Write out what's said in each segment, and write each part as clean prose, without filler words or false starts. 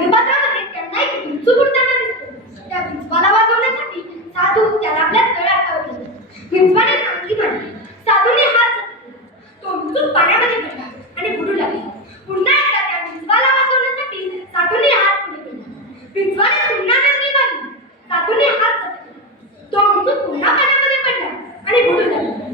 गद्यपात्रामध्ये त्यांना एक विंचू उडताना दिसतो. त्या विंचवाला वाचवण्यासाठी साधू त्याला आपल्या तळ्यात टाकले. विंचवाने नांगी मारली. साधूने हात झटकले. तो विंचू पाण्यामध्ये पडला आणि बुडू लागला. पुन्हा एकदा त्या विंचवाला वाचवण्यासाठी साधूने हात पुढे केला. विंचवाने पुन्हा नांगी मारली. साधूने हात झटकले. तो विंचू पुन्हा पाण्यामध्ये पडला आणि बुडू लागला.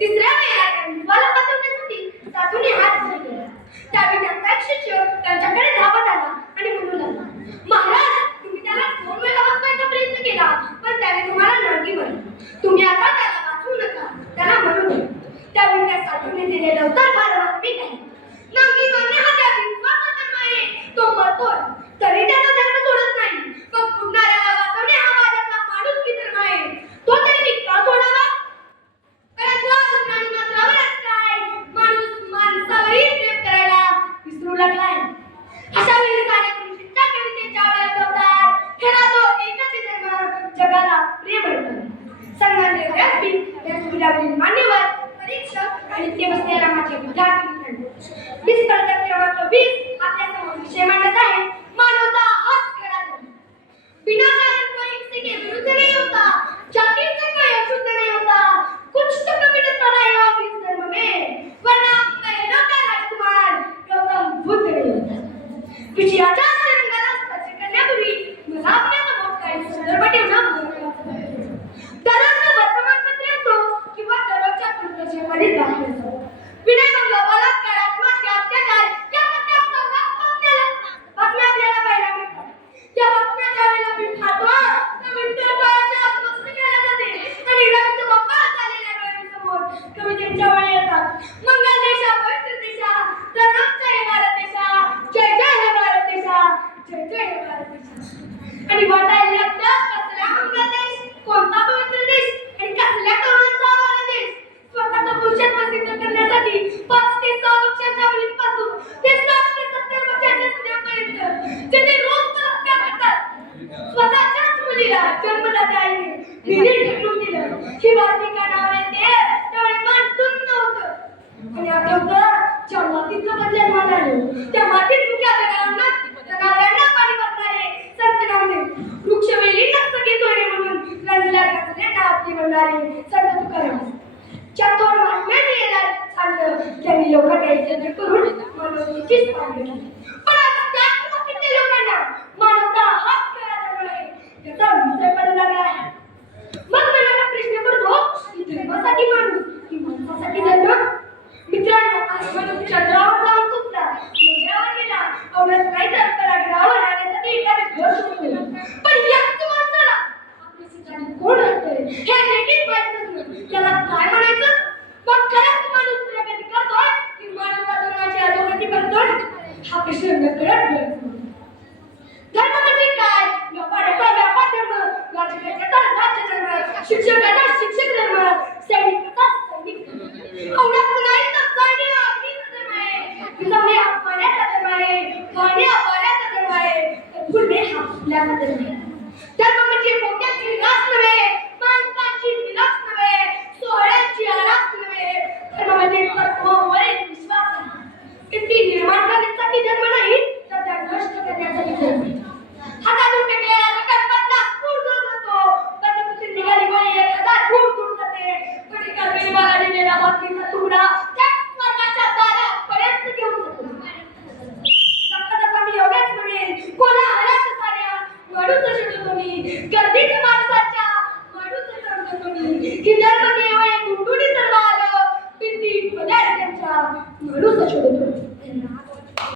तिसऱ्या वेळेला त्या विंचवाला वाचवण्यासाठी साधूने हात पुढे केला. त्यावेळी त्यांचा एक शिष्य त्यांच्याकडे धावत आला आणि म्हणू लागला, महाराज, तुम्ही त्याला 2 वेळा वाचवायचा प्रयत्न केला, पण त्याने तुम्हाला नांगी मारली. तुम्ही आता त्याला वाचवू नका, त्याला मरू द्या. त्यावेळी त्या साधूने दिलेलं उत्तर फार वास्तविक आहे. नांगी मारणे हा त्या विंचवाचा धर्म आहे. तो मरतोय तरी त्याचा धर्म सोडत नाही. मग फुटणाऱ्याला वाचवणे हा माझ्यातला माणुसकी धर्म आहे. तो तरी मी का सोडावा? परंतु आज प्राणीमात्रावरच काय, माणूस माणसावरही प्रेम करायला विसरू लागलाय. अशा वेळी साऱ्या कवितेच्या ओळी होतात. खरा तो एकच धर्म जगाला प्रेम करतो. सन्माननीय व्यासपीठ, व्यासपीठावरील मान्यवर, परीक्षक आणि ते बसलेल्या रामाचे विद्यार्थी मित्रांनो, 20 क्रमांक 20 आपल्यासमोर विषय मांडत आहे, मानवता हाच खरा धर्म. विनाकारण कोई किसी के विरुद्ध नहीं होता, जाति से कोई अशुद्ध नहीं होता, कुछ तो कपटता नहीं होगी इस धर्म में, वरना पहलों का राजकुमार गौतम बुद्ध नहीं होता. विजयाच्या तिरंगाला स्पर्श करण्यापूर्वी मला आपल्यासमोर काही संदर्भ ठेवणं महत्त्वाचं आहे. दररोजचं वर्तमानपत्र असो किंवा दररोजच्या दूरदर्शनवरील बातमी असो, विनयभंग, बलात्कार, आत्महत्या, अत्याचार यासारख्या सर्रास बातम्या आपल्याला पाहायला मिळतात. त्या बातम्याच्या वेळेला मी खातो कवितेच्या डोळ्याच्या आत केल्या जाते आणि रक्त बप्पाला झालेल्या डोळ्यांसमोर कवितेच्या वेळी येतात. मंगल देशा, पवित्र देशा, धर्माचा हे भारत देशा, जय जय हे भारत देशा, जय जय हे भारत देशा. आणि वाटायला लागतं कसला मंगल देश, कोणता पवित्र देश आणि कसल्या तरुणांचा भारत देश. स्वतःचं पुरुषत्व सिद्ध करण्यासाठी 5 ते 6 वर्षाच्या मुलींपासून ते 60 ते 70 वर्षाच्या स्त्रियांपर्यंत जे ते रोज बलात्कार करतात. स्वतःच्याच मुलीला जन्मदात्या आईने विहिरीत ढकलून दिलं. ही बातमी कानावर येते त्यावेळी मन सुन्न होतं आणि आठवतं ज्या मातीचं पण जन्माला आलं त्या मातीत मुख्या जनावरांना पाणी पाजणारे संत नामदेव, वृक्षवेली नक्की सोयरे म्हणून रंजल्या गाजलेला आपली म्हणणारे संत तुकाराम, चातुर महात्म्याने येणार सांगलं त्यांनी लोकांना एकत्र करून मानवतेची स्थान घेतली. पण आता त्याच बाबतीतल्या लोकांना मानवता हाच खरा धर्म आहे याचा विसर पडू लागला आहे. मग मला प्रश्न पडतो की धर्मासाठी माणूस की माणसासाठी धर्म? मित्रांनो, आज माणूस चंद्रावर जाऊन तुटला, मंगळावर गेला, अवढंच नाही तर पराग्रहावर राहण्यासाठी एखादं घर सुरू केलं. पण याच माणसाला आपल्या ठिकाणी कोण राहतंय हे देखील माहीत नसलं. त्याला काय म्हणायचं? मग खरंच माणूस प्रगती करतोय की मानवता धर्माची अधोगती करतोय? हा प्रश्न नकळत पडतो. धर्म म्हणजे काय? व्यापाराचा व्यापार धर्म, राजकारणाचा राज्यधर्म, शिक्षकाचा शिक्षक धर्म, सैनिकाचा सैनिक धर्म. एवढंच नाही तर जाणे हा अग्नीचा धर्म आहे, जमणे हा पाण्याचा धर्म आहे, खाणे हा वाऱ्याचा धर्म आहे, तर फुलणे हा फुलाचा धर्म आहे. धर्म म्हणजे मोठ्याची रास नव्हे, माणसाची विलास नव्हे, सोहळ्याची आरास नव्हे. धर्म म्हणजे तत्वावरील विश्वास आहे. ती निर्माण करण्यासाठी धर्म नाही तर त्या नष्ट करण्यासाठी धर्म. हातातून फेकलेला रकाब 50 फूट दूर जातो, बंदुकीतून निघाली गोळी 1000 फूट दूर जाते. पण एका गरीबाला दिलेला बाटलीचा तुकडा त्या स्वर्गाच्या दारापर्यंत घेऊन जातो. जगता मी एवढंच म्हणेन, कोणा हराच साऱ्या माणूस शोधतो मी, गर्दीत माणसाच्या माणूस शोधतो मी. ही धर्म केवळ गुंडून